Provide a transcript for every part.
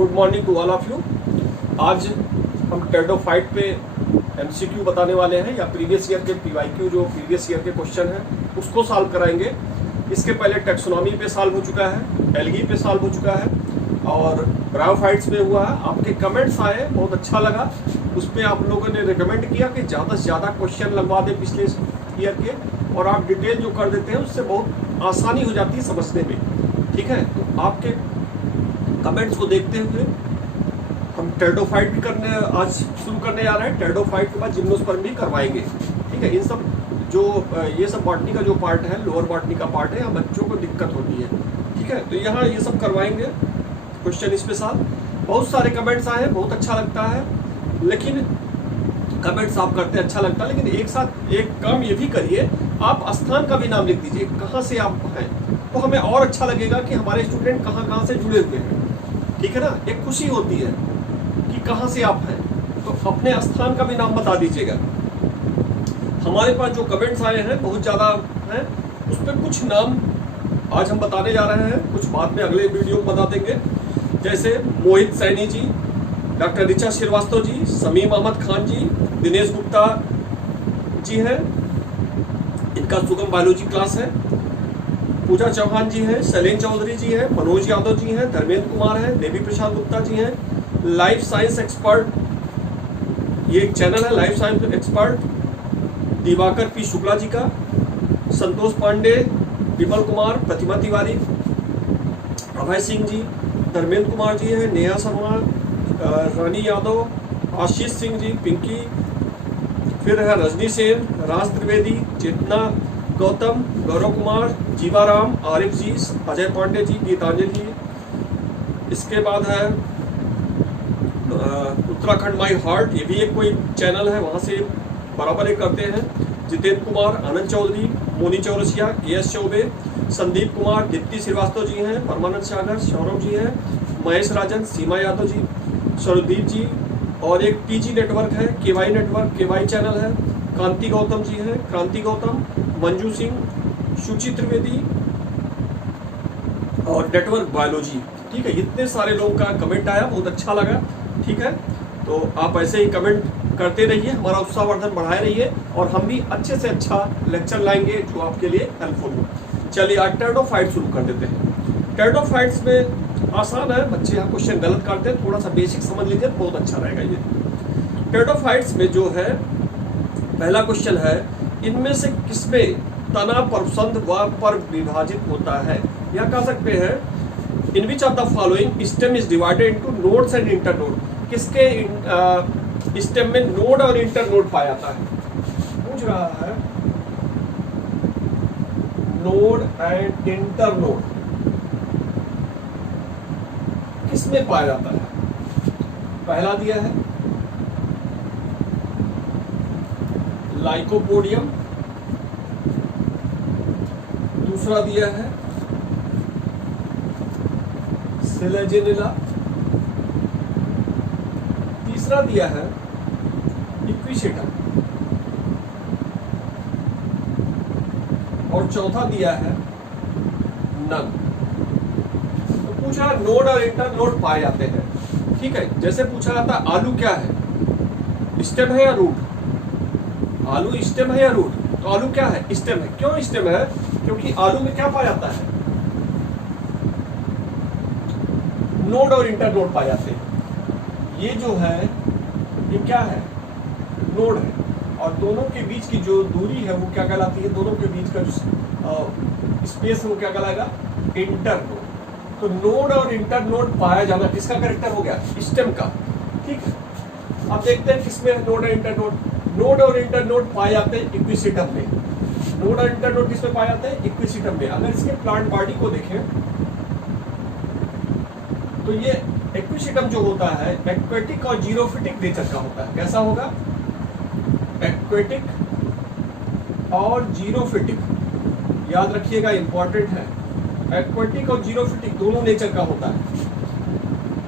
Good morning to all of you. आज हम pteridophyte पे एमसीक्यू बताने वाले हैं या प्रीवियस ईयर के पीवाईक्यू जो प्रीवियस ईयर के क्वेश्चन हैं उसको सॉल्व कराएंगे। इसके पहले टेक्सोनॉमी पे सॉल्व हो चुका है, एल्गी पे सॉल्व हो चुका है और ब्रायोफाइट्स में हुआ है। आपके कमेंट्स आए, बहुत अच्छा लगा। उस पर आप लोगों ने रिकमेंड किया कि ज़्यादा से ज़्यादा क्वेश्चन लगवा दें पिछले ईयर के, और आप डिटेल जो कर देते हैं उससे बहुत आसानी हो जाती है समझने में। ठीक है, तो आपके कमेंट्स को देखते हुए हम टेडोफाइट भी करने आज शुरू करने जा रहे हैं। टेडोफाइट के बाद जिम्नोस्पर्म भी करवाएंगे। ठीक है, इन सब जो ये सब बॉटनी का जो पार्ट है, लोअर बॉटनी का पार्ट है, यहाँ बच्चों को दिक्कत होती है। ठीक है, तो यहाँ ये सब करवाएंगे क्वेश्चन इस पे साथ। बहुत सारे कमेंट्स आए हैं, बहुत अच्छा लगता है, लेकिन कमेंट्स आप करते हैं अच्छा लगता है, लेकिन एक साथ एक काम ये भी करिए, आप स्थान का भी नाम लिख दीजिए, कहाँ से आप हैं, तो हमें और अच्छा लगेगा कि हमारे स्टूडेंट कहाँ कहाँ से जुड़े हुए हैं। ठीक है ना, एक खुशी होती है कि कहाँ से आप हैं, तो अपने स्थान का भी नाम बता दीजिएगा। हमारे पास जो कमेंट्स आए हैं बहुत ज़्यादा हैं, उस पर कुछ नाम आज हम बताने जा रहे हैं, कुछ बाद में अगले वीडियो में बता देंगे। जैसे मोहित सैनी जी, डॉक्टर ऋचा श्रीवास्तव जी, समीम अहमद खान जी, दिनेश गुप्ता जी हैं, इनका सुगम बायोलॉजी क्लास है। पूजा चौहान जी हैं, शैलेन चौधरी जी हैं, मनोज यादव जी हैं, धर्मेंद्र कुमार हैं, देवी प्रसाद गुप्ता जी हैं। लाइफ साइंस एक्सपर्ट, ये एक चैनल है life science expert, Diwakar P Shukla ji का, संतोष पांडे, विमल कुमार, प्रतिमा तिवारी, अभय सिंह जी, धर्मेंद्र कुमार जी हैं, नेहा शर्मा, रानी यादव, आशीष सिंह जी, पिंकी, फिर है रजनी सेन, राज त्रिवेदी, चेतना गौतम, गौरव कुमार, जीवाराम, आरिफ जी, अजय पांडे जी, गीतांजलि जी। इसके बाद है उत्तराखंड माई हार्ट, ये भी एक कोई चैनल है, वहाँ से बराबर एक करते हैं। जितेंद्र कुमार, आनंद चौधरी, मोनी चौरसिया, के.एस. चौबे, संदीप कुमार, दीप्ति श्रीवास्तव जी हैं, परमानंद सागर, सौरभ जी हैं, महेश राजन, सीमा यादव जी, स्वरूदीप जी, और एक टीजी नेटवर्क है, केवाई नेटवर्क, केवाई चैनल है, कांति गौतम जी हैं, क्रांति गौतम, मंजू सिंह, शुचि त्रिवेदी और नेटवर्क बायोलॉजी। ठीक है, इतने सारे लोगों का कमेंट आया, बहुत अच्छा लगा। ठीक है, तो आप ऐसे ही कमेंट करते रहिए, हमारा उत्साहवर्धन बढ़ाए रहिए, और हम भी अच्छे से अच्छा लेक्चर लाएंगे जो आपके लिए हेल्पफुल हो। चलिए आज टेडोफाइट शुरू कर देते हैं। टेडोफाइट्स में आसान है, बच्चे यहाँ क्वेश्चन गलत करते हैं, थोड़ा सा बेसिक समझ लीजिए, बहुत अच्छा रहेगा ये। टेडोफाइट्स में जो है पहला क्वेश्चन है, इनमें से किसमें तना परसंध व पर विभाजित होता है, या कह सकते हैं in which of the following stem is divided into nodes and internode, किसके स्टेम में नोड और इंटरनोड पाया जाता है। पूछ रहा है नोड एंड इंटरनोड किसमें पाया जाता है। पहला दिया है लाइकोपोडियम, दूसरा दिया है सिलेजिनिला, तीसरा दिया है इक्विसेटम, और चौथा दिया है नन। तो पूछा नोड और इंटरनोड पाए जाते हैं। ठीक है, जैसे पूछा जाता है आलू क्या है, स्टेम है या रूट। आलू स्टेम है या रूट, तो आलू क्या है, स्टेम है। क्यों स्टेम है, क्योंकि आलू में क्या पाया जाता है, नोड और इंटरनोड पाए जाते हैं। ये जो है ये क्या है, नोड है, और दोनों के बीच की जो दूरी है वो क्या कहलाती है, दोनों के बीच का जो स्पेस है वो क्या कहलाएगा, इंटरनोड। तो नोड और इंटरनोड पाया जाना किसका कैरेक्टर हो गया, स्टेम का। ठीक है, अब देखते हैं किसमें नोड और इंटरनोड। नोड और इंटरनोड पाए जाते हैं इक्विसेटम में। नोड और इंटरनोड किसमें पाए जाते हैं, इक्विसेटम में। अगर इसके प्लांट बॉडी को देखें तो ये इक्विसेटम जो होता है एक्वेटिक और जीरोफिटिक नेचर का होता है। कैसा होगा, एक्वेटिक और जीरोफिटिक, याद रखिएगा, इंपॉर्टेंट है। एक्वेटिक और जीरोफिटिक दोनों नेचर का होता है,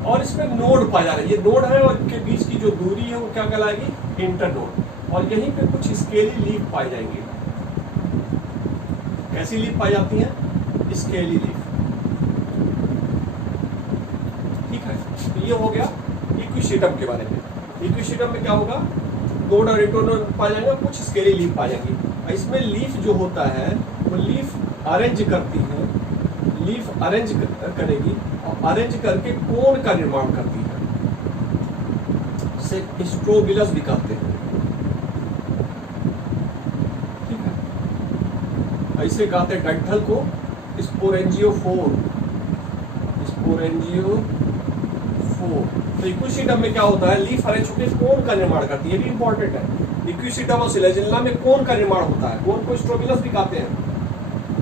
और इसमें नोड पाया जा रहा है। ये नोड है और इनके बीच की जो दूरी है वो क्या कहलाएगी, इंटरनोड। और यहीं पे कुछ स्केली लीफ पाई जाएंगी। कैसी लीफ पाई जाती है, स्केली लीफ। ठीक है। तो ये हो गया इक्विसिटम के बारे में। इक्विसिटम में क्या होगा, नोड और इंटरनोड पाया जाएगा, कुछ स्केली लीफ पाई जाएगी। इसमें लीफ जो होता है वो लीफ अरेंज करती है, लीफ अरेंज करेगी और अरेंज करके कोन का निर्माण करती है, इसे स्ट्रोबिलस भी कहते हैं। ठीक है, ऐसे कहते हैं डंठल को स्पोरेंजियोफोर, स्पोरेंजियोफोर। तो इक्विसिटम में क्या होता है, लीफ अरेंज होकर कोन का निर्माण करती है, ये भी इंपॉर्टेंट है। इक्विसिटम और सिलेजिनला में कोन का निर्माण होता है, कोन को स्ट्रोबिलस भी कहते हैं।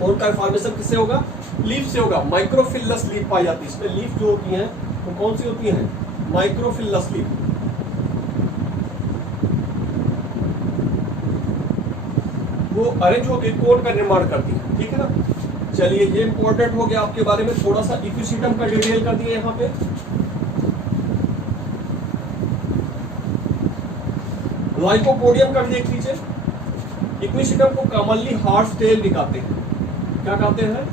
कोन का फॉर्मेशन किससे होगा, लीफ से होगा। माइक्रोफिलस लीफ पाई जाती है, इसमें लीफ जो होती हैं वो कौन सी होती हैं, माइक्रोफिलस लीफ। वो अरेंज होकर कोन का निर्माण करती है। ठीक है ना, चलिए ये इंपॉर्टेंट हो गया आपके बारे में। थोड़ा सा इक्विसिटम का डिटेल कर दिया यहाँ पे। लाइकोपोडियम का देख लीजिए। इक्विसिटम को कॉमनली हॉर्स टेल भी कहते हैं। क्या कहते हैं,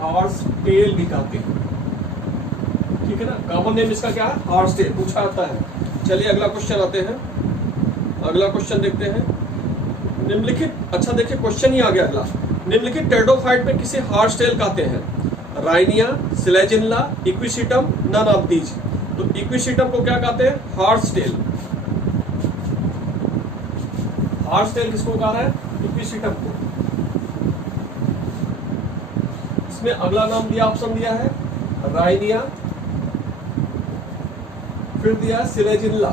हॉर्स टेल भी कहते हैं। ठीक है ना, कॉमन नेम इसका क्या है, हॉर्स टेल, पूछा जाता है। चलिए अगला क्वेश्चन आते हैं, अगला क्वेश्चन देखते हैं। निम्नलिखित, अच्छा देखिए क्वेश्चन ही आ गया अगला। निम्नलिखिट टेरिडोफाइट में किसे हॉर्स टेल कहते हैं, Rhynia, Selaginella, Equisetum, none of these. तो इक्विसिटम को क्या कहते हैं, हॉर्स टेल। हॉर्स टेल किसको कहा है, इक्विसिटम को। इसमें अगला नाम दिया, ऑप्शन दिया है राइनिया, फिर दिया सिलेजिनला।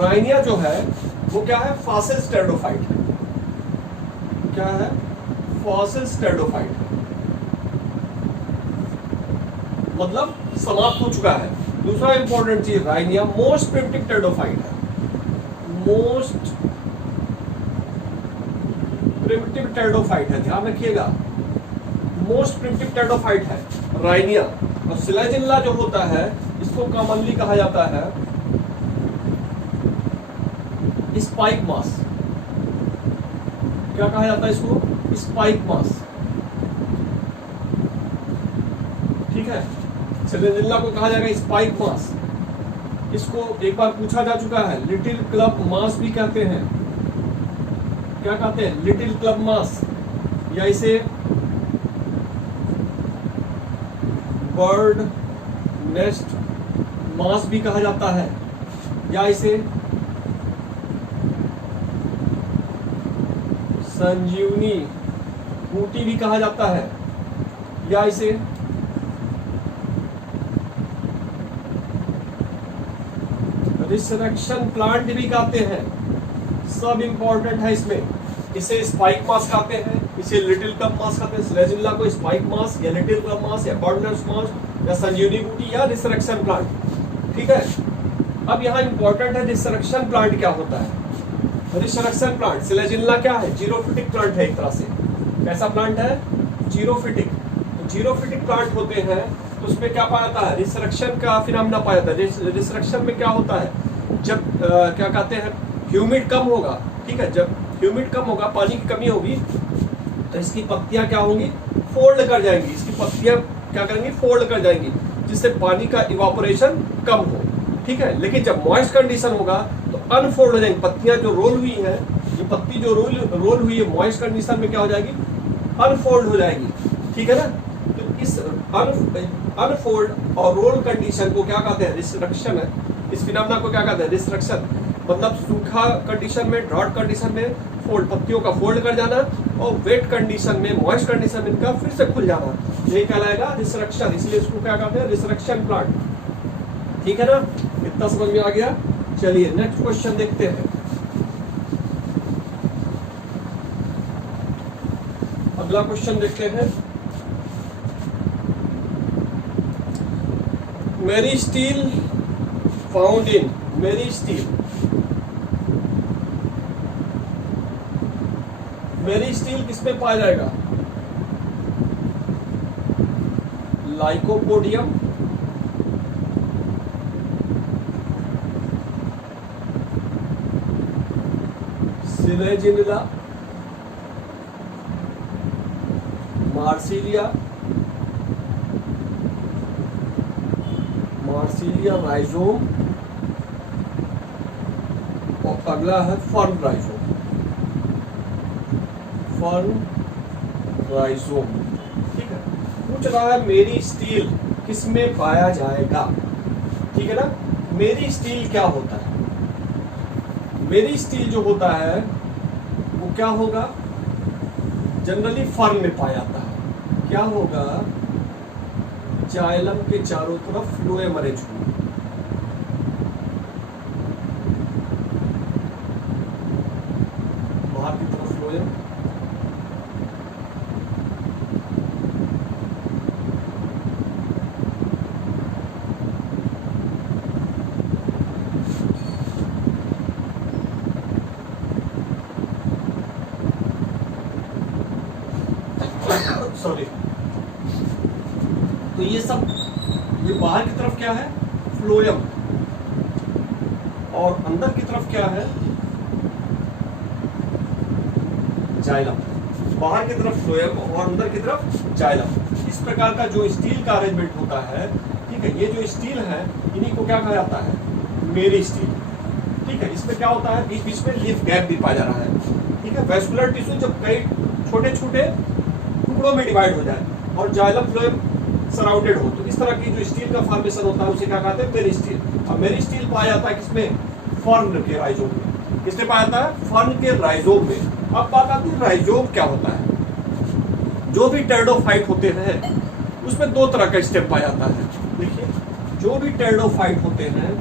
राइनिया जो है वो क्या है, फॉसिल स्टेरिडोफाइट है। क्या है, फॉसिल स्टेरिडोफाइट है, मतलब समाप्त हो चुका है। दूसरा इंपॉर्टेंट चीज, राइनिया मोस्ट प्रिमिटिव टेरिडोफाइट है, मोस्ट प्रिमिटिव टेरिडोफाइट है, ध्यान रखिएगा, मोस्ट प्रिमिटिव टेरिडोफाइट है राइनिया। और सिलेजिनला जो होता है इसको कॉमनली कहा जाता है स्पाइक मास। क्या कहा जाता है इसको, स्पाइक मास। ठीक है, सिलेजिनला को कहा जाएगा स्पाइक मास। इसको एक बार पूछा जा चुका है, लिटिल क्लब मास भी कहते हैं। क्या कहते हैं, लिटिल क्लब मास, या इसे बर्ड नेस्ट मास भी कहा जाता है, या इसे संजीवनी बूटी भी कहा जाता है, या इसे रिसरेक्शन प्लांट भी कहते हैं। सब इंपॉर्टेंट है इसमें। इसे स्पाइक मास कहते हैं, इसे लिटिल क्लब मास कहते हैं। सिलेजिनला को स्पाइक मास या लिटिल क्लब मास या बर्ड नेस्ट मास या संजीवनी बूटी या रिसरेक्शन प्लांट। ठीक है, अब यहाँ इंपॉर्टेंट है रिसरेक्शन प्लांट क्या होता है। रिसरेक्शन प्लांट, सिलेजिनला क्या है, जीरोफिटिक प्लांट है एक तरह से। कैसा प्लांट है, जीरोफिटिक। तो जीरोफिटिक प्लांट होते हैं तो उसमें क्या पाया जाता है, रिसरेक्शन का फिनोमेना पाया जाता है। रिसरेक्शन में क्या होता है, जब क्या कहते हैं, ह्यूमिड कम होगा। ठीक है, जब ह्यूमिड कम होगा, पानी की कमी होगी, तो इसकी पत्तियां क्या होंगी, फोल्ड कर जाएंगी। इसकी पत्तियां क्या करेंगी, फोल्ड कर जाएंगी, जिससे पानी का इवापोरेशन कम हो। ठीक है, लेकिन जब मॉइस्ट कंडीशन होगा तो अनफोल्ड हो जाएंगी पत्तियां। जो रोल हुई है, ये पत्ती जो रोल हुई है मॉइस्ट कंडीशन में क्या हो जाएगी, अनफोल्ड हो जाएगी। ठीक है ना, तो इस अनफोल्ड और रोल कंडीशन को क्या कहते हैं, रिसरेक्शन है। इस फिनोमेना को क्या कहते हैं, रिसरेक्शन। मतलब सूखा कंडीशन में, ड्रॉट कंडीशन में फोल्ड, पत्तियों का फोल्ड कर जाना, और वेट कंडीशन में, मॉइस्ट कंडीशन में इनका फिर से खुल जाना, यही कहलाएगा रिसरेक्शन। इसलिए इसको क्या कहते हैं, रिसरेक्शन प्लांट। ठीक है ना, इतना समझ में आ गया। चलिए नेक्स्ट क्वेश्चन देखते हैं। अगला क्वेश्चन देखते हैं। मेरी स्टील फाउंड इन, मेरी स्टील, मेरी स्टील किसमें पाया जाएगा, लाइकोपोडियम, सिलेजिनला, मार्सिलिया राइजोम, और अगला है फर्न राइजोम। ठीक है। पूछ रहा है मेरी स्टील किसमें पाया जाएगा, ठीक है ना। मेरी स्टील क्या होता है, मेरी स्टील जो होता है वो क्या होगा, जनरली फर्न में पाया जाता है। क्या होगा, जाइलम के चारों तरफ फ्लोएम अरेंज होंगे। बाहर की तरफ फ्लोएम, सॉरी। तो ये सब, ये बाहर की तरफ क्या है, फ्लोएम, और अंदर की तरफ क्या है, जाइलम। बाहर की तरफ फ्लोएम और अंदर की तरफ जाइलम। इस प्रकार का जो स्टील का अरेंजमेंट होता है, ठीक है। ये जो स्टील है इन्हीं को क्या कहा जाता है, मेरी स्टील। ठीक है। इसमें क्या होता है, बीच बीच में लीफ गैप भी पाया जा रहा है। ठीक है। वेस्कुलर टिश्यू जब कई छोटे छोटे टुकड़ों में डिवाइड हो जाए और जाइलम फ्लोएम सराउंडेड हो, तो इस तरह की जो स्टील का फॉर्मेशन होता है उसे क्या कहते हैं, मेरी स्टील। अब मेरी स्टील पाया जाता है किसमें, फर्न के राइजोम में। किसमें पाया जाता है, फर्न के राइजोम में। अब बात आती है राइजोम क्या होता है। जो भी टेरिडोफाइट होते हैं उसमें दो तरह का स्टेप पाया जाता है। देखिए, जो भी टेरिडोफाइट होते हैं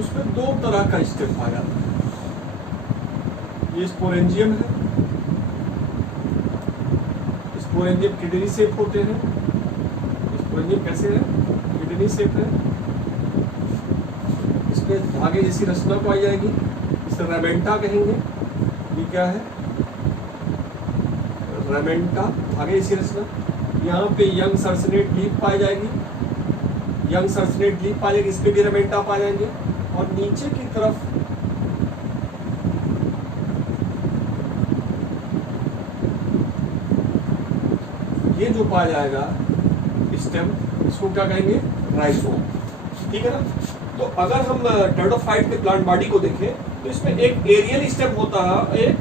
उसमें दो तरह का स्टेप पाया जाता है। ये स्पोरेंजियम है, स्पोरेंजियम किडनी शेप होते हैं। स्पोरेंजियम कैसे है, किडनी शेप है। इसमें धागे जैसी रचना पाई जाएगी, इसे रेमेंटा कहेंगे। ये क्या है, रेमेंटा, धागे जैसी रचना। यहाँ पे यंग सर्सिनेट लीफ पाई जाएगी, यंग सर्सिनेट लीफ पाई जाएगी, इस पे भी रेमेंटा पाए जाएंगे। और नीचे की तरफ ये जो पाया जाएगा स्टेम, इसको क्या कहेंगे, राइजोम। ठीक है ना। तो अगर हम टेरिडोफाइट के प्लांट बॉडी को देखें तो इसमें एक एरियल स्टेम होता है, एक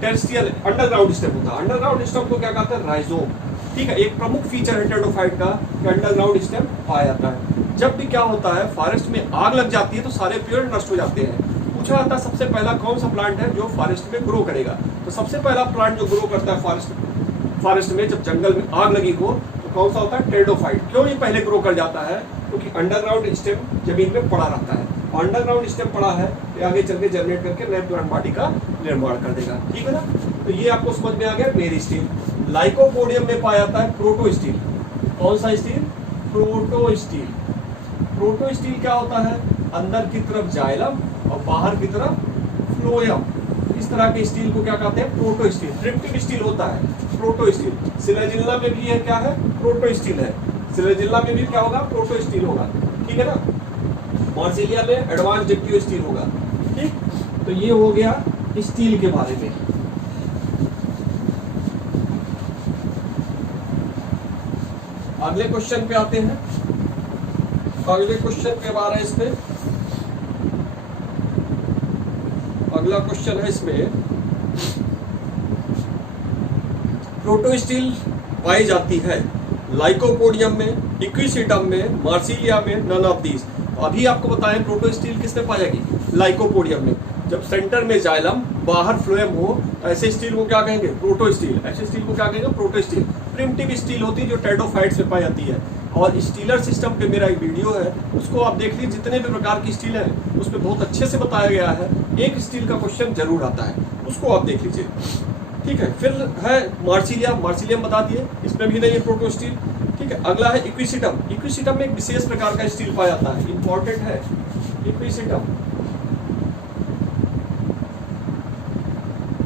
टेरेस्ट्रियल अंडरग्राउंड स्टेम होता है। अंडरग्राउंड स्टेम को क्या कहते हैं, राइजोम। ठीक है। एक प्रमुख फीचर है टेरिडोफाइट का कि अंडरग्राउंड स्टेम पाया जाता है। जब भी क्या होता है, फॉरेस्ट में आग लग जाती है तो सारे पेड़ नष्ट हो जाते हैं। पूछा जाता है सबसे पहला कौन सा प्लांट है जो फॉरेस्ट में ग्रो करेगा। तो सबसे पहला प्लांट जो ग्रो करता है फॉरेस्ट में, जब जंगल में आग लगी हो, तो कौन सा होता है, टेरिडोफाइट। क्यों ये पहले ग्रो कर जाता है, क्योंकि अंडरग्राउंड स्टेम जमीन में पड़ा रहता है। अंडरग्राउंड स्टेम पड़ा है तो आगे चल के जनरेट करके नए प्लांट बॉडी का निर्माण कर देगा। ठीक है ना। तो ये आपको समझ में आ गया, मेरी स्टील। लाइकोपोडियम में पाया जाता है प्रोटो स्टील। कौन सा steel, proto steel. Proto steel क्या होता है, अंदर की तरफ जाइलम और बाहर की तरफ फ्लोएम। इस तरह के स्टील को क्या कहते हैं, प्रोटो स्टील। प्रिमिटिव स्टील होता है प्रोटो स्टील। सिलेजिल्ला में भी ये क्या है, प्रोटो स्टील है। सिलेजिल्ला में भी क्या होगा, प्रोटो स्टील होगा। ठीक है ना। मार्सिलिया में एडवांस जेक्टिव स्टील होगा। ठीक। तो ये हो गया स्टील के बारे में। अगले क्वेश्चन पे आते हैं। अगले क्वेश्चन पे आ रहे हैं इसमें। अगला क्वेश्चन है इसमें, प्रोटो स्टील पाई जाती है लाइकोपोडियम में, इक्विसिटम में, मार्सिलिया में, नन ऑफ दीज। अभी आपको बताएं प्रोटो स्टील किसमें पाई जाएगी, लाइकोपोडियम में। जब सेंटर में जाइलम, बाहर फ्लोएम हो, ऐसे स्टील को क्या कहेंगे, प्रोटो स्टील। ऐसे स्टील को क्या कहेंगे, प्रोटो स्टील। प्रिमिटिव स्टील होती है जो टेरिडोफाइट्स में पाई जाती है। और स्टीलर सिस्टम पे मेरा एक वीडियो है, उसको आप देख लीजिए। जितने भी प्रकार की स्टील है उसमें बहुत अच्छे से बताया गया है। एक स्टील का क्वेश्चन जरूर आता है, उसको आप देख लीजिए। ठीक है। फिर है मार्सिलिया, मार्सिलियम बता दिए, इसमें भी नहीं है प्रोटो स्टील। ठीक है। अगला है इक्विसिटम। इक्विसिटम में एक विशेष प्रकार का स्टील पाया जाता है, इंपॉर्टेंट है इक्विसिटम।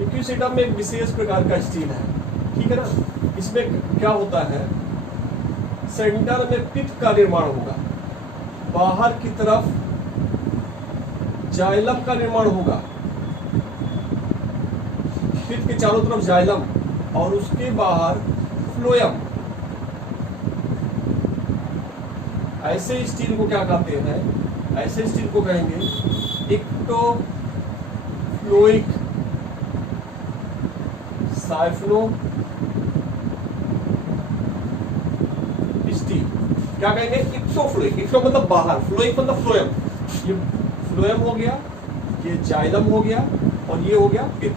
इक्विसिटम में एक विशेष प्रकार का स्टील है। ठीक है ना। इसमें क्या होता है, सेंटर में पित्त का निर्माण होगा। बाहर की तरफ जाइलम का निर्माण होगा, पित्त के चारों तरफ जाइलम और उसके बाहर फ्लोएम। ऐसे स्टील को क्या कहते हैं? ऐसे स्टील को कहेंगे इक्टोफ्लोइक साइफनो स्टील। क्या कहेंगे? इक्टोफ्लोइक। इक्टो मतलब बाहर, फ्लोइक मतलब फ्लोएम। ये फ्लोएम हो गया, ये जाइलम हो गया और ये हो गया पित्त।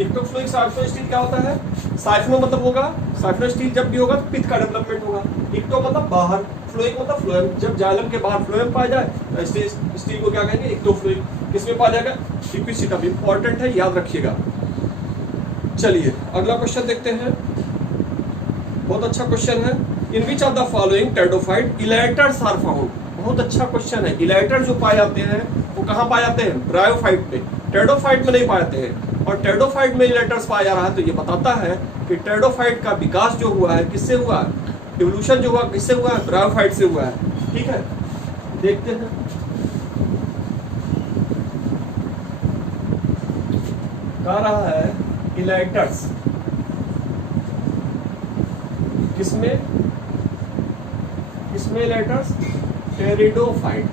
इक्टोफ्लोइक साइफनो स्टील क्या होता है? साइफनो मतलब होगा, साइफनो स्टील जब भी होगा तो पित्त का डेवलपमेंट होगा। इक्टो मतलब बाहर, फ्लोइक मतलब फ्लोएम। जब जाइलम के बाहर फ्लोएम पाया जाए तो ऐसे स्टील को क्या कहेंगे? इक्टोफ्लोइक। किसमें पाया जाएगा? इक्विसिटम। इंपॉर्टेंट है, याद रखिएगा। चलिए अगला क्वेश्चन देखते हैं। बहुत अच्छा क्वेश्चन है। In which of the following pteridophyte elaters are found. बहुत अच्छा क्वेश्चन है। इलेटर जो पाए जाते हैं वो कहाँ पाए जाते हैं? ब्रायोफाइट पे, टेरिडोफाइट में नहीं पाए जाते हैं। और टेरिडोफाइट में इलेटर्स पाया जा रहा है तो ये बताता है कि टेरिडोफाइट का विकास जो हुआ है किससे हुआ है? इवोल्यूशन जो हुआ किससे हुआ है? ब्रायोफाइट से हुआ है। ठीक है, देखते हैं। कह रहा है इलेटर्स किसमें? किसमें इलेटर्स? टेरिडोफाइट।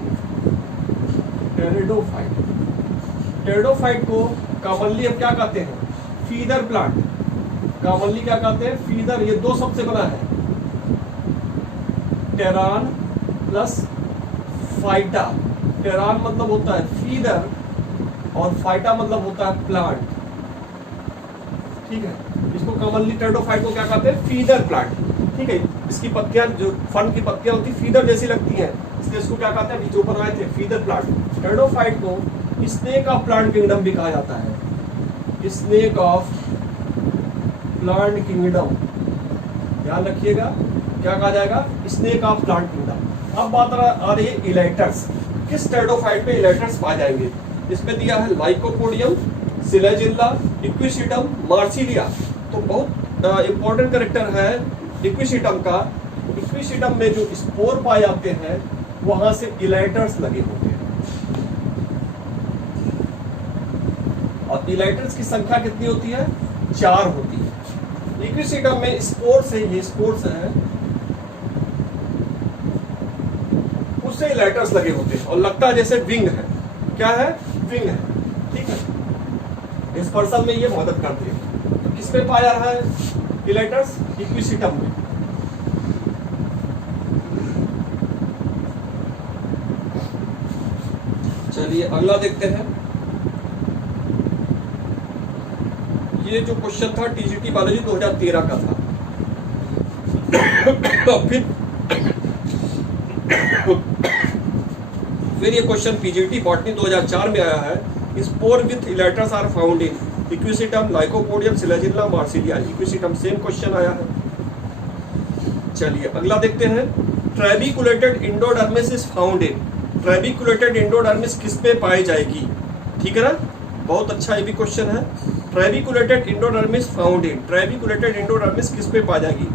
टेरिडोफाइट। टेरिडोफाइट को कॉमनली अब क्या कहते हैं? Feeder plant. कॉमनली क्या कहते हैं? फीडर। ये दो शब्द से बना है, टेरान प्लस फाइटा। टेरान मतलब होता है फीडर और फाइटा मतलब होता है प्लांट। ठीक है, इसको कॉमनली टेरिडोफाइट को क्या कहते हैं? Feeder plant. ठीक है, इसकी पत्तियां जो फन की पत्तियां होती फीडर जैसी लगती हैं, इसलिए इसको क्या कहते हैं? नीचे ऊपर आए थे फीडर प्लांट। टेरिडोफाइट को स्नेक ऑफ प्लांट किंगडम भी कहा जाता है। स्नेक ऑफ प्लांट किंगडम, ध्यान रखिएगा क्या कहा जाएगा? Snake of plant kingdom. अब बात आ रही है इलेटर्स। किस टेरिडोफाइट में इलेटर्स पाए जाएंगे? इसमें दिया है लाइकोपोडियम, सिलेजिल्ला, इक्विसिटम, मार्सिलिया। तो बहुत इंपॉर्टेंट कैरेक्टर है इक्विसिटम का। इक्विसिटम में जो स्पोर पाए जाते हैं वहां से इलेटर्स लगे होते हैं। और इलेटर्स की संख्या कितनी होती है? 4 होती है। इक्विसिटम में स्पोर्स है, ये स्पोर्स है, उससे इलेटर्स लगे होते हैं और लगता है जैसे विंग है। क्या है? विंग है। ठीक है, डिस्पर्सन में ये मदद करते हैं। तो किस पे पाया रहा है इलेटर्स? इक्विसिटम में। चलिए अगला देखते हैं। ये जो क्वेश्चन था टीजीटी बायोलॉजी 2013 का था। फिर ये क्वेश्चन पीजीटी बॉटनी 2004 में आया है। Spore with elaters are found in Equisetum, Lycopodium, Selaginella, Marsilea. Equisetum same question आया है। चलिए अगला देखते हैं। Trabeculated endodermis is found in. Trabeculated endodermis किस पे पाई जाएगी? ठीक है ना, बहुत अच्छा ये भी क्वेश्चन है। Trabeculated endodermis found in. Trabeculated endodermis किस पे पाई जाएगी?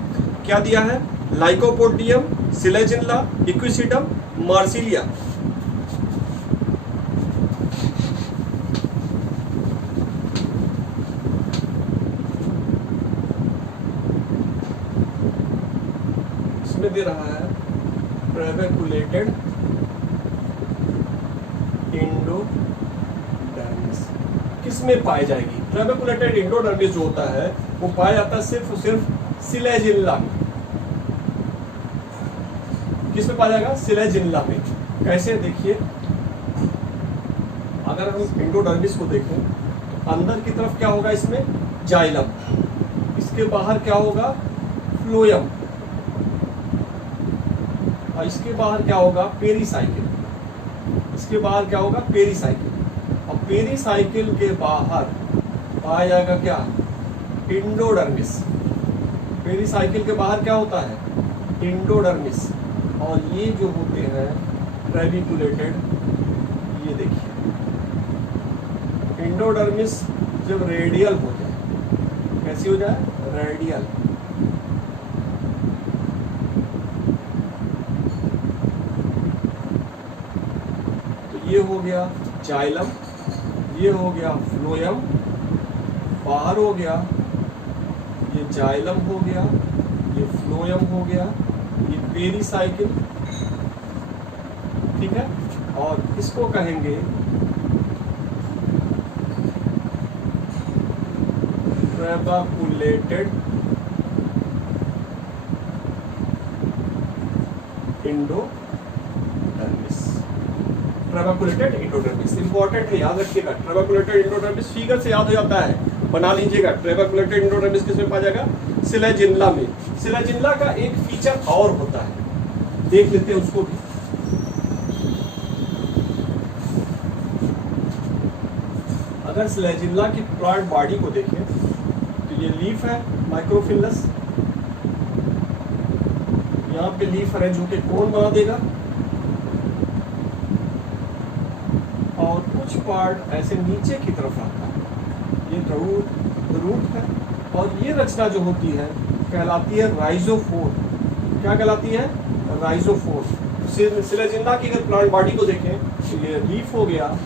क्या दिया है? Lycopodium, Selaginella, Equisetum, Marsilea. इसमें दे रहा है ट्रेबिकुलेटेड इंडोडर्मिस किस में पाई जाएगी? ट्रेबिकुलेटेड इंडोडर्मिस जो होता है वो पाया जाता है सिर्फ और सिर्फ सिलेजिल्ला में। किस में पाया जाएगा? सिलेजिल्ला में। कैसे? देखिए, अगर हम इंडोडर्मिस को देखें तो अंदर की तरफ क्या होगा? इसमें जाइलम, इसके बाहर क्या होगा? फ्लोएम, और इसके बाहर क्या होगा? पेरीसाइकिल। इसके बाहर क्या होगा? पेरीसाइकिल। और पेरीसाइकिल के बाहर पाया जाएगा क्या? इंडोडर्मिस। पेरीसाइकिल के बाहर क्या होता है? इंडोडर्मिस। और ये जो होते हैं ट्रेबिकुलेटेड, ये देखिए इंडोडर्मिस जब रेडियल हो जाए, कैसी हो जाए? रेडियल। ये हो गया जाइलम, ये हो गया फ्लोएम, बाहर हो गया ये जाइलम हो गया, ये फ्लोएम हो गया, ये पेरिसाइकिल, ठीक है। और इसको कहेंगे ट्रैबेकुलेटेड इंडोडर्मिस। ट्रैबेकुलेटेड इंडोडर्मिस इंपॉर्टेंट है, याद रखिएगा। ट्रैबेकुलेटेड इंडोडर्मिस फिगर से याद हो जाता है, बना लीजिएगा। ट्रैबेकुलेटेड इंडोडर्मिस किसमें पाया जाएगा? सिलेजिनला में। सिलेजिनला का एक फीचर और होता है, देख लेते हैं उसको भी। अगर सिलेजिनला की प्लांट बॉडी को देखें तो ये लीफ है माइक्रोफिलस, यहाँ पे लीफ अरेंज होकर कोन बना देगा और कुछ पार्ट ऐसे नीचे की तरफ आता है, ये रूट है। और ये रचना जो होती है कहलाती है राइजोफोर। क्या कहलाती है? राइजोफोर। सिलेजिनला की अगर प्लांट बॉडी को देखें तो ये लीफ हो गया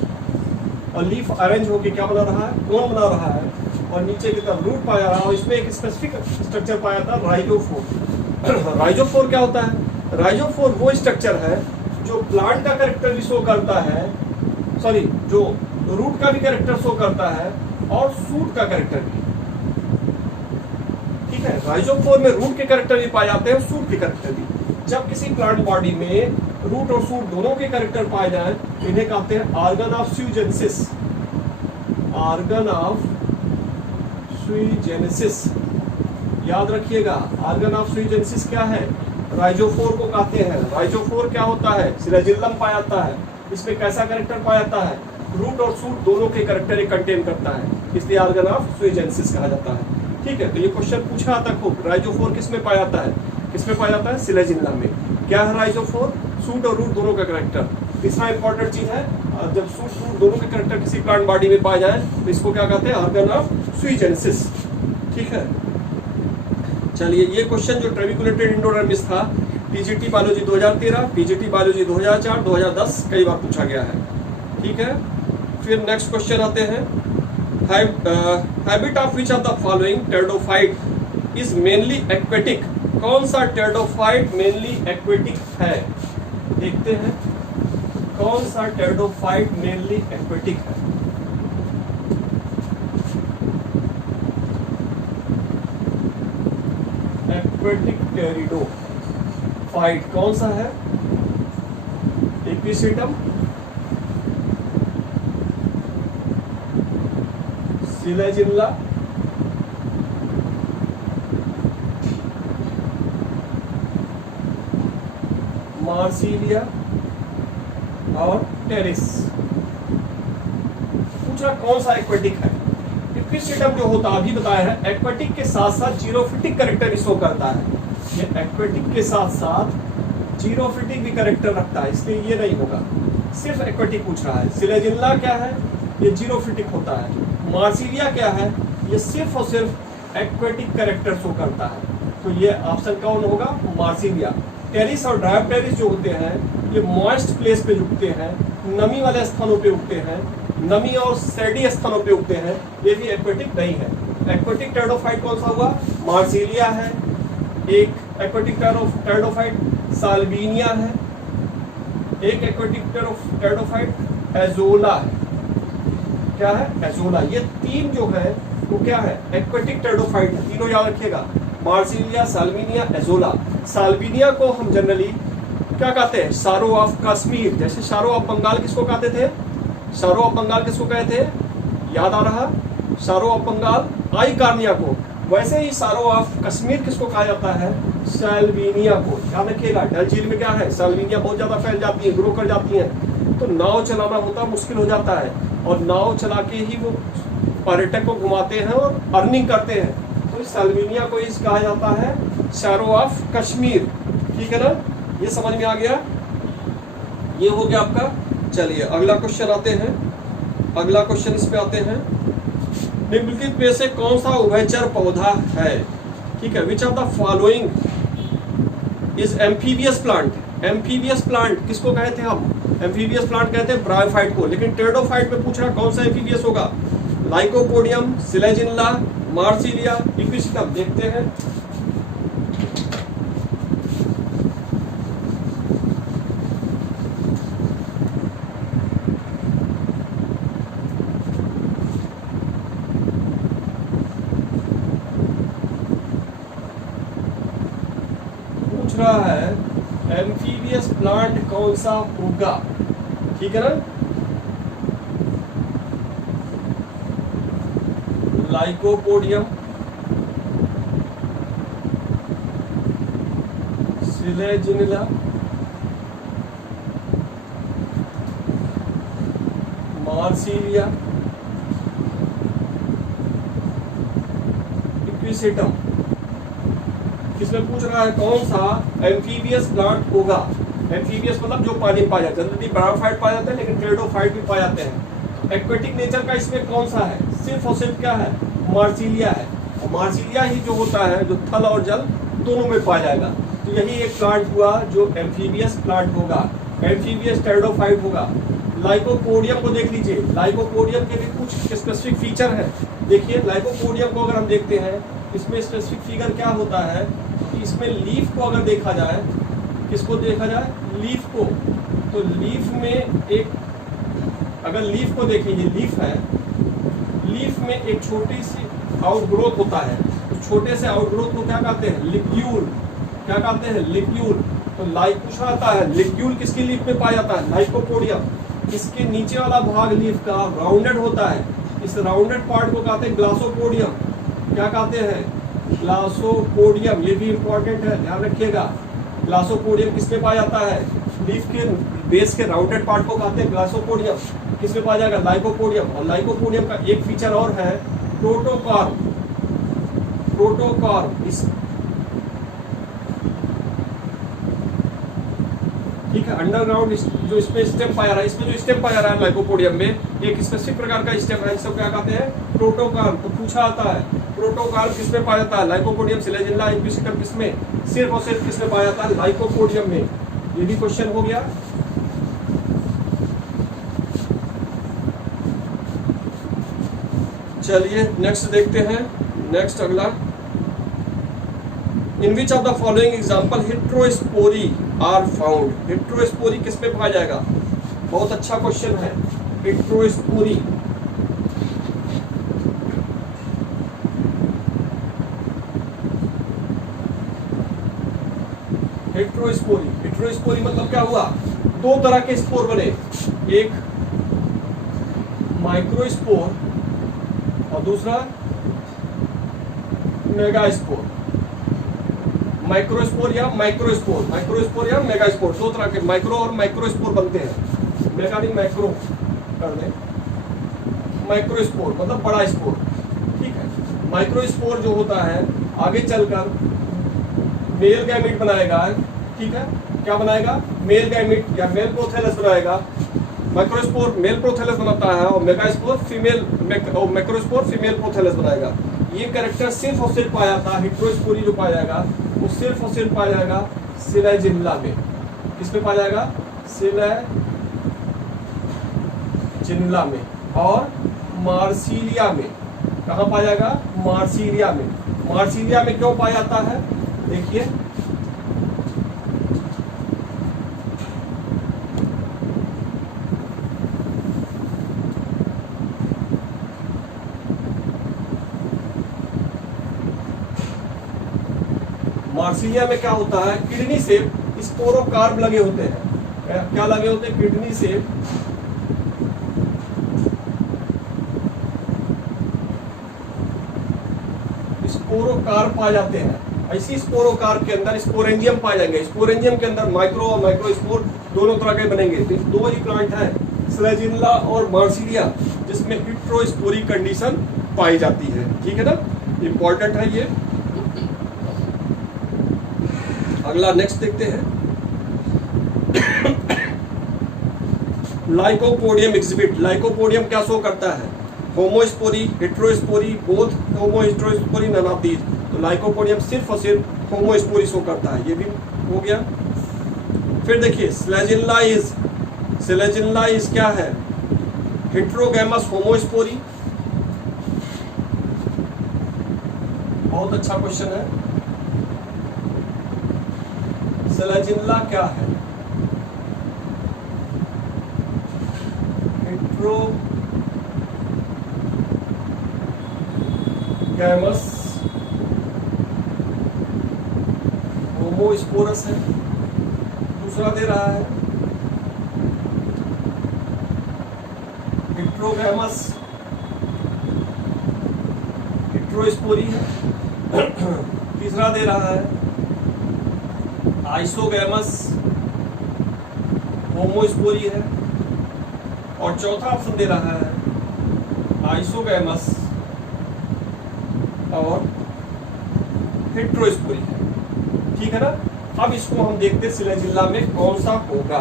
और लीफ अरेंज होके क्या बना रहा है? कोन बना रहा है और नीचे की तरफ रूट पाया रहा है और इसमें एक स्पेसिफिक स्ट्रक्चर पाया था राइजोफोर। राइजोफोर क्या होता है? राइजोफोर वो स्ट्रक्चर है जो प्लांट का कैरेक्टर भी शो करता है, सॉरी जो रूट का भी कैरेक्टर शो करता है और शूट का कैरेक्टर भी, ठीक है। राइजोफोर में रूट के कैरेक्टर भी पाए जाते हैं और शूट के कैरेक्टर भी। जब किसी प्लांट बॉडी में रूट और शूट दोनों के कैरेक्टर पाए जाए इन्हें कहते हैं ऑर्गन ऑफ स्यूजेनेसिस। ऑर्गन ऑफ स्यूजेनेसिस याद रखिएगा। ऑर्गन ऑफ स्यूजेनेसिस क्या है? राइजोफोर को कहते हैं। राइजोफोर क्या होता है? सिलेजिनलम पाया जाता है। इसमें कैसा कैरेक्टर पाया जाता है? रूट और शूट दोनों के कैरेक्टर कंटेन करता है, इसलिए ऑर्गन ऑफ स्यूजेनेसिस कहा जाता है, ठीक है। तो ये क्वेश्चन पूछा आता है खूब, राइजोफोर किसमें पाया जाता है? किसमें पाया जाता है? सिलेजिनलम में। क्या है राइजोफोर? शूट और रूट दोनों का कैरेक्टर। तीसरा इंपॉर्टेंट चीज है, जब शूट रूट दोनों के कैरेक्टर किसी प्लांट बॉडी में पाए जाए तो इसको क्या कहते हैं? ऑर्गन ऑफ स्यूजेनेसिस, ठीक है। चलिए, ये क्वेश्चन जो ट्रैबेकुलेटेड इंडोडर्मिस था टीजीटी बायोलॉजी 2013, टीजीटी बायोलॉजी 2004, 2010 कई बार पूछा गया है, ठीक है। फिर नेक्स्ट क्वेश्चन आते हैं, habit of which of the following pteridophyte is mainly aquatic. कौन सा टेरिडोफाइट मेनली एक्वेटिक है? देखते हैं कौन सा टेरिडोफाइट मेनली एक्वेटिक है। एक्वेटिक टेरिडोफाइट कौन सा है? एपिसिटम, सिलेजिनला, मार्सिलिया और टेरिस। पूछा कौन सा एक्वेटिक है। एपिसिटम जो होता अभी बताया है एक्वेटिक के साथ साथ जीरोफिटिक कैरेक्टर शो करता है। ये एक्वेटिक के साथ साथ जीरोफिटिक भी कैरेक्टर रखता है, इसलिए ये नहीं होगा। सिर्फ एक्वेटिक पूछ रहा है। सिलेजिनला क्या है? ये जीरोफिटिक होता है। मार्सिलिया क्या है? ये सिर्फ और सिर्फ एक्वेटिक कैरेक्टर शो करता है, तो ये ऑप्शन कौन होगा? मार्सिलिया। टेरिस और डायोप्टेरिस जो होते हैं ये मॉइस्ट प्लेस पे उगते हैं, नमी वाले स्थानों पे उगते हैं, नमी और सैडी स्थानों पे उगते हैं, ये भी एक्वेटिक नहीं है। एक्वेटिक टेरिडोफाइट कौन सा हुआ? मार्सिलिया है। एक एक्वेटिक टेरिडोफाइट साल्विनिया है, एक एक्वेटिक टेरिडोफाइट एजोला है। क्या है? एजोला। ये तीन जो है वो क्या है? एक्वेटिक टेरिडोफाइट है। तीनों याद रखिएगा, मार्सिलिया, साल्विनिया, एजोला। साल्विनिया को हम जनरली क्या कहते हैं? शारो ऑफ कश्मीर। जैसे शारो ऑफ बंगाल किसको कहते थे? शारो ऑफ बंगाल किसको कहते थे? याद आ रहा? शारो ऑफ बंगाल आई कार्निया को। वैसे ही शारो ऑफ कश्मीर किसको कहा जाता है? साल्विनिया को। याद रखिएगा, डल झील में क्या है? साल्विनिया बहुत ज्यादा फैल जाती है, ग्रो कर जाती है, तो नाव चलाना होता मुश्किल हो जाता है और नाव चला के ही वो पर्यटक को घुमाते हैं और अर्निंग करते हैं, तो साल्विनिया को इस कहा जाता है शारो ऑफ कश्मीर, ठीक है ना। ये समझ में आ गया? ये हो गया आपका। चलिए अगला क्वेश्चन आते हैं। अगला क्वेश्चन इस पे आते हैं, निम्नलिखित में से कौन सा उभयचर पौधा है? ठीक है, which of the following is amphibious plant. Amphibious plant किसको कहे थे हम? एम्फीबियस प्लांट कहते हैं ब्रायोफाइट को, लेकिन टेरिडोफाइट में पूछ रहा कौन सा एम्फीबियस होगा, लाइकोपोडियम, सिलेजिनला, मार्सिलिया, इक्विसिटम। देखते हैं। पूछ रहा है एम्फीबियस प्लांट कौन सा होगा, ठीक है ना। Lycopodium, Selaginella, Marsilea, Equisetum. इसमें पूछ रहा है कौन सा एम्फीबियस प्लांट होगा। एम्फीबियस मतलब जो पानी में पाया जाता है, जनरली ब्रायोफाइट पाया जाता है, लेकिन टेरिडोफाइट भी पाए जाते हैं। एक्वेटिक नेचर का इसमें कौन सा है, सिर्फ और सिर्फ क्या है, मार्सिलिया है। और मार्सिलिया ही जो होता है जो थल और जल दोनों में पाया जाएगा। तो यही एक प्लांट हुआ जो एम्फीबियस प्लांट होगा, एम्फीबियस टेरिडोफाइट होगा। लाइकोपोडियम को देख लीजिए, लाइकोपोडियम के भी कुछ स्पेसिफिक फीचर है। देखिए लाइकोपोडियम को अगर हम देखते हैं, इसमें स्पेसिफिक फिगर क्या होता है कि इसमें लीफ को अगर देखा जाए, किसको देखा जाए, लीफ को, तो लीफ में एक, अगर लीफ को देखें, ये लीफ है, लीफ में एक छोटी सी आउटग्रोथ होता है। तो छोटे से आउटग्रोथ को क्या कहते हैं, लिक्यूल। क्या कहते हैं, लिक्यूल। तो लाइक पूछा आता है लिक्यूल किसकी लीफ में पाया जाता है, लाइकोपोडियम। इसके नीचे वाला भाग लीफ का राउंडेड होता है, इस राउंडेड पार्ट को कहते हैं ग्लासोपोडियम। क्या कहते हैं, ग्लासोपोडियम। ये भी इंपॉर्टेंट है, ध्यान रखिएगा। ग्लासोपोडियम किसमें पाया जाता है, लीफ के बेस के राउंडेड पार्ट को कहते हैं ग्लासोपोडियम। किसमें पाया जाएगा, लाइकोपोडियम। और लाइकोपोडियम का एक फीचर और है, प्रोटोकार्प। प्रोटोकार्प इस, ठीक है, अंडरग्राउंड जो इसमें स्टेम पाया रहा है, इसमें जो स्टेम पाया रहा है लाइकोपोडियम में, एक स्पेसिफिक प्रकार का स्टेम है, इसको क्या कहते हैं, प्रोटोकार्प। तो पूछा आता है प्रोटोकार्प किसमें पाया जाता है, लाइकोपोडियम, सिलेजिनला, इक्विसिटम किसमें, सिर्फ और सिर्फ किसमें पाया जाता है, लाइकोपोडियम में। ये भी क्वेश्चन हो गया। चलिए नेक्स्ट देखते हैं। नेक्स्ट अगला, in which of the following example heterospory are found. Heterospory किस में पाया जाएगा, बहुत अच्छा क्वेश्चन है। हेट्रोस्पोरी, हेट्रोस्पोरी, हेट्रोस्पोरी मतलब क्या हुआ, दो तरह के स्पोर बने, एक माइक्रोस्पोर और दूसरा मेगास्पोर। माइक्रोस्पोर या माइक्रोस्पोर, माइक्रोस्पोर या मेगास्पोर, दो तरह के माइक्रो और माइक्रोस्पोर बनते हैं। मेगा नहीं माइक्रो कर दें, माइक्रोस्पोर मतलब बड़ा स्पोर, ठीक है। माइक्रोस्पोर जो होता है आगे चलकर मेल गैमीट बनाएगा, ठीक है, क्या बनाएगा, मेल गैमीट या मेल प्रोथेलस बनाएगा। माइक्रोस्पोर मेल प्रोथेलस बनाता है और मेगास्पोर फीमेल, मैक्रोस्पोर फीमेल प्रोथेलस बनाएगा। ये कैरेक्टर सिर्फ और सिर्फ पाया था, हेट्रोस्पोरी जो पाया जाएगा वो सिर्फ और सिर्फ पाया जाएगा सिलेजिनला में। किसमें पाया जाएगा, सिलेजिनला में। और मार्सिलिया में, कहाँ पाया जाएगा, मार्सिलिया में। मार्सिलिया में क्यों पाया जाता है, देखिए मार्सिलिया में क्या होता है, किडनी से स्पोरोकार्प लगे होते हैं। क्या लगे होते हैं, किडनी से स्पोरोकार्प पाए जाते हैं। ऐसी स्पोरोकार्प के अंदर स्पोरेंजियम पाए जाएंगे। स्पोरेंजियम के अंदर माइक्रो और माइक्रोस्पोर दोनों तरह के बनेंगे। तो दो ही प्लांट है, सिलेजिनला और मार्सिलिया, जिसमें हेट्रोस्पोरी कंडीशन पाई जाती है, ठीक है ना, इंपॉर्टेंट है ये। अगला नेक्स्ट देखते हैं, लाइकोपोडियम एग्जिबिट। लाइकोपोडियम क्या शो करता है, homospory, heterospory, both homo heterospory, none of these. तो लाइकोपोडियम सिर्फ और सिर्फ होमोस्पोरी शो करता है, ये भी हो गया। फिर देखिए सिलेजिनला इज सिलेजिनला इज क्या है? हेट्रोगैमस होमोस्पोरी। बहुत अच्छा क्वेश्चन है। सिलेजिनला क्या है? हेट्रोगैमस होमोस्पोरस है। दूसरा दे रहा है हेट्रोगैमस हेट्रोस्पोरी है। तीसरा दे रहा है आइसोगैमस होमोस्पोरी है। और चौथा ऑप्शन दे रहा है आइसोगैमस और हेट्रोस्पोरी है। ठीक है ना? अब इसको हम देखते हैं सिलेजिनला में कौन सा होगा।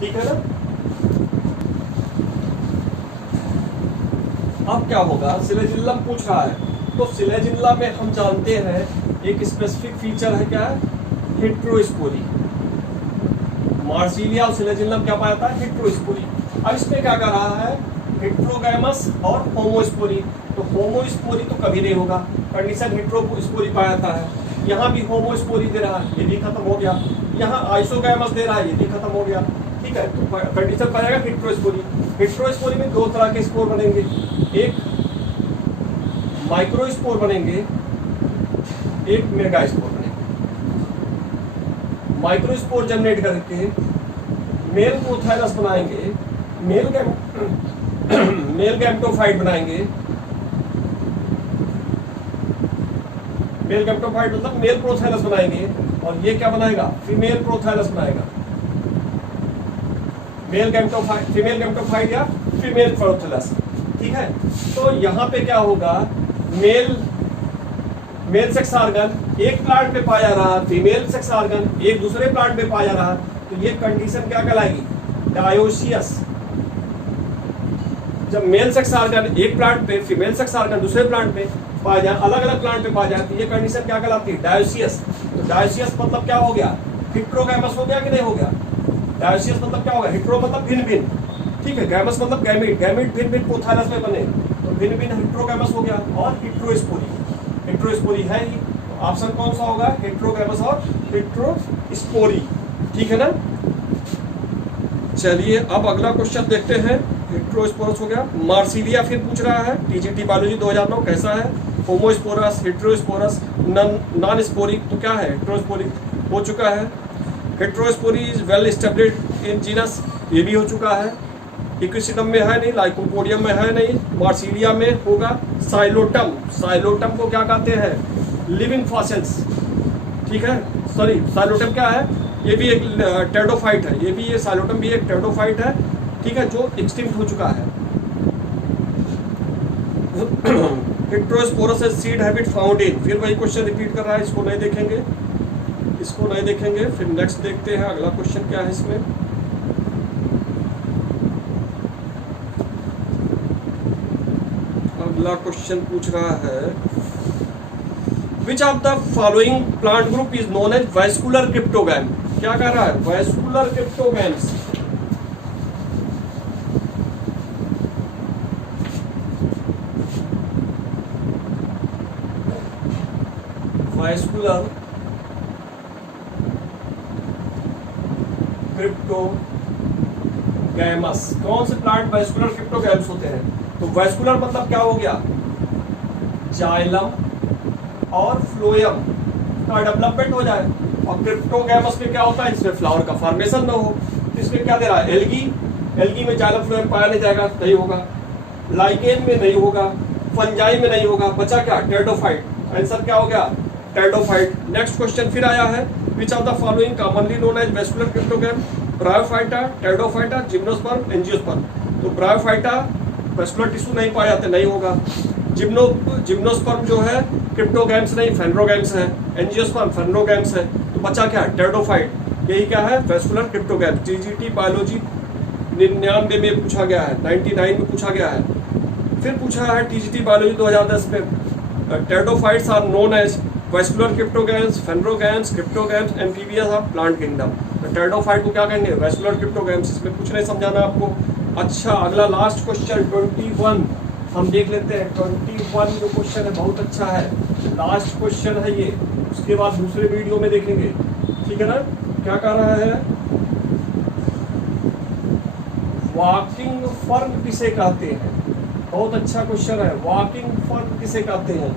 ठीक है ना? अब क्या होगा? सिलेजिनला पूछ रहा है, तो सिलेजिनला में हम जानते हैं एक स्पेसिफिक फीचर है, क्या है? हेट्रोस्पोरी। मार्सिलिया और सिलेजिनला क्या पाया था? हेट्रोस्पोरी। अब इसमें क्या कर रहा है? हेट्रोगैमस और होमोस्पोरी। तो होमोस्पोरी तो कभी नहीं होगा, कंडीशन हेट्रोस्पोरी पाया था है। यहाँ भी होमोस्पोरी दे रहा है, ये भी खत्म हो गया। यहाँ आइसोगैमस दे रहा है, ये भी खत्म हो गया। ठीक है, तो कंडीशन पाएगा हेट्रोस्पोरी। हेट्रोस्पोरी में दो तरह के स्पोर बनेंगे, एक माइक्रोस्पोर बनेंगे, एक मेगास्पोर बनेंगे। माइक्रोस्पोर जनरेट करके मेल प्रोथाइलस बनाएंगे, मेल गैमेटोफाइट बनाएंगे। मेल गैमेटोफाइट मतलब मेल प्रोथाइलस बनाएंगे, और ये क्या बनाएगा? फीमेल प्रोथाइलस बनाएगा। मेल गैमेटोफाइट, फीमेल गैमेटोफाइट या फीमेल प्रोथाइलस। ठीक है, तो यहाँ पे क्या होगा? मेल सेक्स ऑर्गन एक प्लांट में पाया रहा, फीमेल सेक्स ऑर्गन एक दूसरे प्लांट में पाया रहा, तो ये कंडीशन क्या कहलाएगी? डायोसियस। जब मेल सेक्स ऑर्गन एक प्लांट पे, फीमेल सेक्स ऑर्गन दूसरे प्लांट में पाया जाए, अलग अलग प्लांट पे पाया जाए, तो ये कंडीशन क्या कहलाती है? डायोसियस। तो डायोसियस मतलब क्या हो गया? हेट्रोगैमस हो गया कि नहीं हो गया? डायोसियस मतलब क्या होगा? हेट्रो मतलब भिन्न भिन्न, ठीक है। गैमस मतलब गैमीट, गैमीट भिन्न भिन्न प्रोथाइलस में बने, तो भिन्न भिन्न हेट्रोगैमस हो गया। और हेट्रोस्पोरी, हेट्रोस्पोरी है ही, तो ऑप्शन कौन सा होगा? हेट्रोगैमस और हेट्रोस्पोरी। ठीक है ना? चलिए अब अगला क्वेश्चन देखते हैं। हेट्रोस्पोरस हो गया। मार्सिलिया फिर पूछ रहा है, टीजीटी बायोलॉजी 2009 कैसा है? होमोस्पोरस, हेट्रोस्पोरस, नॉन स्पोरिक, तो क्या है? हेट्रोस्पोरिक हो चुका है। Heterospory is well established in genus, ये भी हो चुका है। इक्विसिडम में है नहीं, लाइकोपोडियम में है नहीं, मार्सिलिया में होगा। साइलोटम, साइलोटम को क्या कहते हैं? Living fossils. ठीक है, सॉरी साइलोटम क्या है? ये भी एक टेरोडोफाइट है, ये भी, ये साइलोटम भी एक टेरोडोफाइट है। ठीक है, जो एक्सटिंक्ट हो चुका है। Heterosporous seed habit found in, फिर वही क्वेश्चन रिपीट कर रहा है, इसको नहीं देखेंगे, इसको नहीं देखेंगे। फिर नेक्स्ट देखते हैं अगला क्वेश्चन क्या है इसमें। अगला क्वेश्चन पूछ रहा है, which of the following plant group is known as vascular cryptogam? क्या कह रहा है? Vascular cryptogams. Vascular cryptogams. कौन से प्लांट वैस्कुलर क्रिप्टोगैम्स होते हैं? तो वैस्कुलर मतलब क्या हो गया? जाइलम और फ्लोएम का डेवलपमेंट हो जाए। और क्रिप्टोगैमस में क्या होता है? इसमें फ्लावर का फॉर्मेशन ना हो। इसमें क्या दे रहा है? एल्गी, एल्गी में जाइलम फ्लोएम पाया नहीं जाएगा, नहीं होगा। लाइकेन में नहीं होगा, फंजाई में नहीं होगा, बचा क्या? टेरिडोफाइट। आंसर क्या हो गया? टेरिडोफाइट। नेक्स्ट क्वेश्चन फिर आया है, which of the following commonly known as vascular cryptogam? Bryophyta, pteridophyta, gymnosperm, angiosperm. तो ब्रायोफाइटा वैस्कुलर टिश्यू नहीं पाए जाते, नहीं होगा। जिम्नोस्पर्म जो है क्रिप्टोगैम्स नहीं, फेनरोगैम्स है। एंजियोस्पर्म फेनरोगैम्स है। तो बचा क्या? टेरिडोफाइट। यही क्या है? Vascular cryptogam. टीजीटी बायोलॉजी 99 में पूछा गया है, 99 में पूछा गया है। फिर पूछा है टीजीटी बायोलॉजी 2010 में, pteridophytes are known as vascular cryptogams, phanerogams, cryptogams, amphibious of plant kingdom. Pteridophyte को क्या कहेंगे? Vascular cryptograms. इसमें कुछ नहीं समझाना आपको। अच्छा, अगला लास्ट क्वेश्चन 21 हम देख लेते हैं। 21 जो क्वेश्चन है बहुत अच्छा है, लास्ट क्वेश्चन है ये, उसके बाद दूसरे वीडियो में देखेंगे, ठीक है ना। क्या कह रहा है? वॉकिंग फर्म किसे कहते हैं? बहुत अच्छा क्वेश्चन है। वॉकिंग फर्म किसे कहते हैं?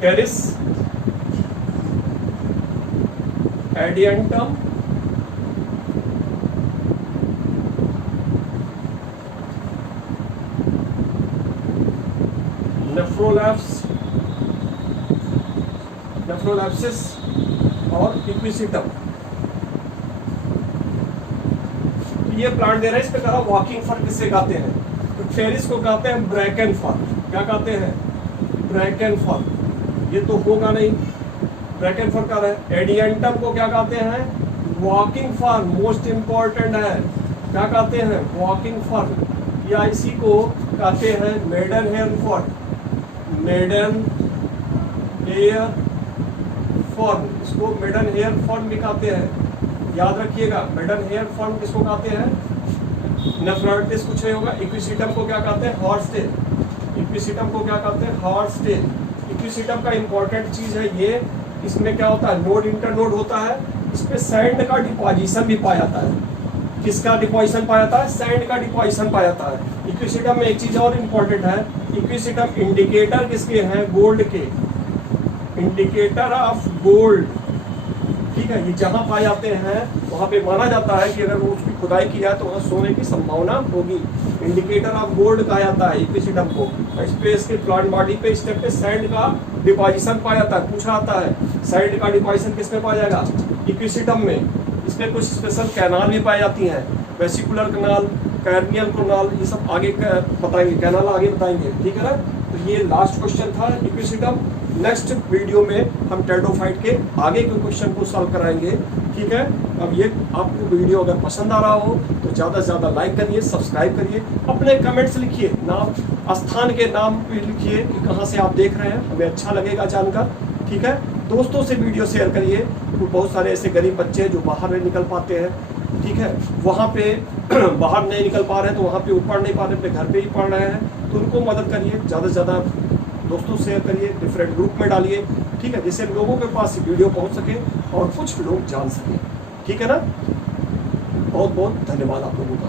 टेरिस, एडियंटम, नेफ्रोलैप्सिस और इक्विसिटम। ये प्लांट दे रहा है, इस पे कहा वॉकिंग फर किससे कहते हैं? तो टेरिस को कहते हैं ब्रैकन फर। क्या कहते हैं? ब्रैकन फर। ये तो होगा नहीं, ब्रैकन फर कह रहा है। एडियंटम को क्या कहते हैं? वॉकिंग फर। मोस्ट इंपॉर्टेंट है, क्या कहते हैं? वॉकिंग फर। या इसी को कहते हैं मेडन हेयर फर। मेडन हेयर फॉर्म, इसको मेडन हेयर फॉर्म भी कहते हैं, याद रखिएगा। मेडन हेयर फॉर्म किसको कहते हैं? नेफ्राइटिस कुछ नहीं होगा। इक्विसिटम को क्या कहते हैं? हॉर्सटेल। इक्विसिटम को क्या कहते हैं? हॉर्सटेल। इक्विसिटम का इंपॉर्टेंट चीज है ये, इसमें क्या होता है? नोड इंटरनोड होता है। इस पे सैंड का डिपॉजिशन भी पाया जाता है। किसका डिपॉजिशन पाया जाता है? सैंड का डिपॉजिशन पाया जाता है। इक्विसिटम में एक चीज और इंपॉर्टेंट है, इक्विसिटम इंडिकेटर किसके हैं? गोल्ड के। इंडिकेटर ऑफ गोल्ड, ठीक है। ये जहां पाए जाते हैं वहां पे माना जाता है कि अगर वो उसकी खुदाई की जाए तो वहां सोने की संभावना होगी। इंडिकेटर ऑफ गोल्ड कहा जाता है इक्विसिटम को। स्पेस के प्लांट बॉडी पे स्टेप पे सैंड का डिपॉजिशन पाया जाता है। पूछा आता है सैंड का डिपॉजिशन किस में पाया जाएगा? इक्विसिटम में। इसमें कुछ स्पेशल कैनाल भी पाई जाती हैं, वेसिकुलर कैनाल, कार्नियल कैनाल, ये सब आगे बताएंगे, कैनाल आगे बताएंगे, ठीक है ना। तो ये लास्ट क्वेश्चन था इक्विसिटम। नेक्स्ट वीडियो में हम टेरिडोफाइट के आगे के क्वेश्चन को सॉल्व कराएंगे, ठीक है। अब ये आपको वीडियो अगर पसंद आ रहा हो तो ज़्यादा से ज़्यादा लाइक करिए, सब्सक्राइब करिए, अपने कमेंट्स लिखिए, नाम स्थान के नाम भी लिखिए कि कहाँ से आप देख रहे हैं, हमें अच्छा लगेगा जानकर, ठीक है। दोस्तों से वीडियो शेयर करिए। तो बहुत सारे ऐसे गरीब बच्चे हैं जो बाहर नहीं निकल पाते हैं, ठीक है, वहाँ पे बाहर नहीं निकल पा रहे हैं तो वहाँ पे वो पढ़ नहीं पा रहे, अपने घर पे ही पढ़ रहे हैं, तो उनको मदद करिए, ज़्यादा से ज़्यादा दोस्तों शेयर करिए, डिफरेंट ग्रुप में डालिए, ठीक है, जिससे लोगों के पास वीडियो पहुँच सके और कुछ लोग जान सकें, ठीक है ना। बहुत बहुत धन्यवाद आप लोगों का।